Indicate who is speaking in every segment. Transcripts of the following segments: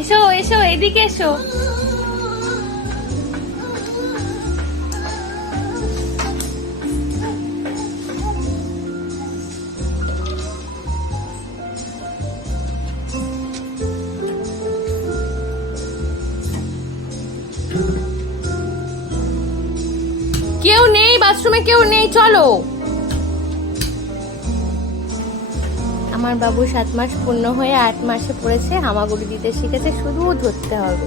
Speaker 1: এসো এসো এদিকে এসো। কেউ নেই বাথরুমে কেউ নেই চলো। আমার বাবু সাত মাস পূর্ণ হয়ে আট মাসে পড়েছে, হামাগুড়ি দিতে শিখেছে, শুধু ধরতে হবে।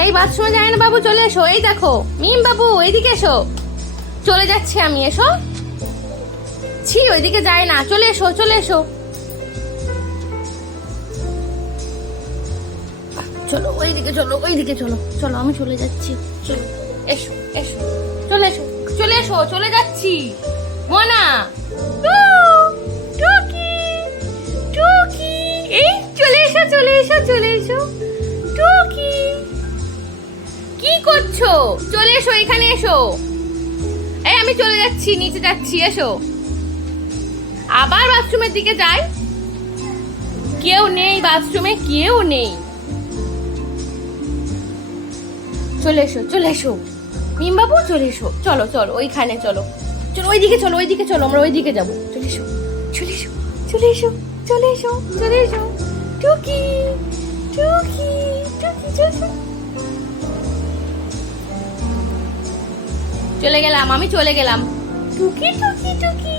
Speaker 1: এই বাথরুমে যায় না বাবু, চলে এসো, এই দেখো, মিম বাবু এইদিকে এসো। চলে যাচ্ছি আমি, এসো। ছি, ওইদিকে যায় না, চলে এসো চলে এসো। চলো, ওইদিকে চলো ওইদিকে চলো চলো, আমি চলে যাচ্ছি, চলো, এসো এসো, চলে এসো চলে এসো, চলে যাচ্ছি। মোনা চলে এসো। টুকি। কি করছ? চলে এসো, এখানে এসো। এই, আমি চলে যাচ্ছি, নিচে যাচ্ছি, এসো। আবার বাথরুমের দিকে যাই? কেউ নেই বাথরুমে, কেউ নেই। চলে এসো চলে এসো। মিম বাবু চলে এসো। চলো চলো, ওইখানে চলো। চলো, ওইদিকে চলো ওইদিকে চলো, আমরা ওইদিকে যাব। চলে এসো চলে এসো চলে এসো চলে এসো চলে এসো। টুকি টুকি টুকি চলে চলে গেলাম আমি চলে গেলাম। টুকি টুকি টুকি।